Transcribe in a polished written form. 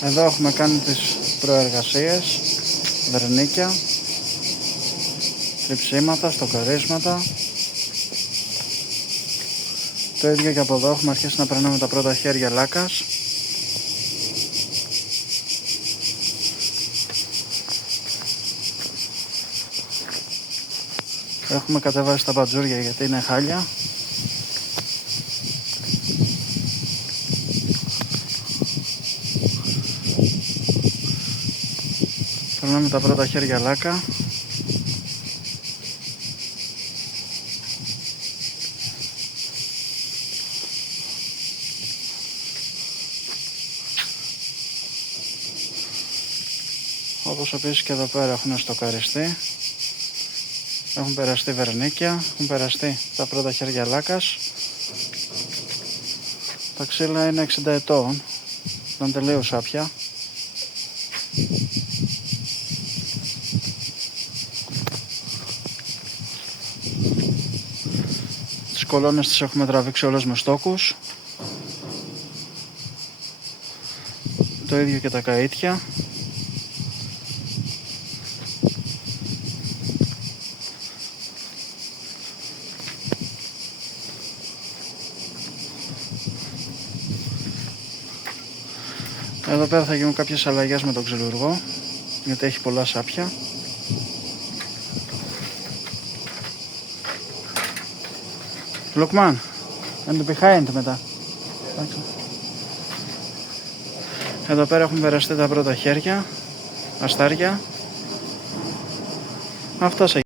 Εδώ έχουμε κάνει τις προεργασίες, βερνίκια, τριψίματα, στοκαρίσματα. Το ίδιο και από εδώ έχουμε αρχίσει να περνάμε τα πρώτα χέρια λάκας. Έχουμε κατεβάσει τα μπατζούρια γιατί είναι χάλια. Περνάμε τα πρώτα χέρια λάκα. Όπως επίσης και εδώ πέρα έχουν στοκαριστεί. Έχουν περαστεί βερνίκια, έχουν περαστεί τα πρώτα χέρια λάκας. Τα ξύλα είναι 60 ετών, ήταν τελείως άπια. Τις κολόνες τις έχουμε τραβήξει όλες με στόκους. Το ίδιο και τα καΐτια. Εδώ πέρα θα γίνουν κάποιες αλλαγές με τον ξυλουργό, γιατί έχει πολλά σάπια. Λουκμάν, and behind μετά. Εδώ πέρα έχουν περαστεί τα πρώτα χέρια, αστάρια. Αυτά σε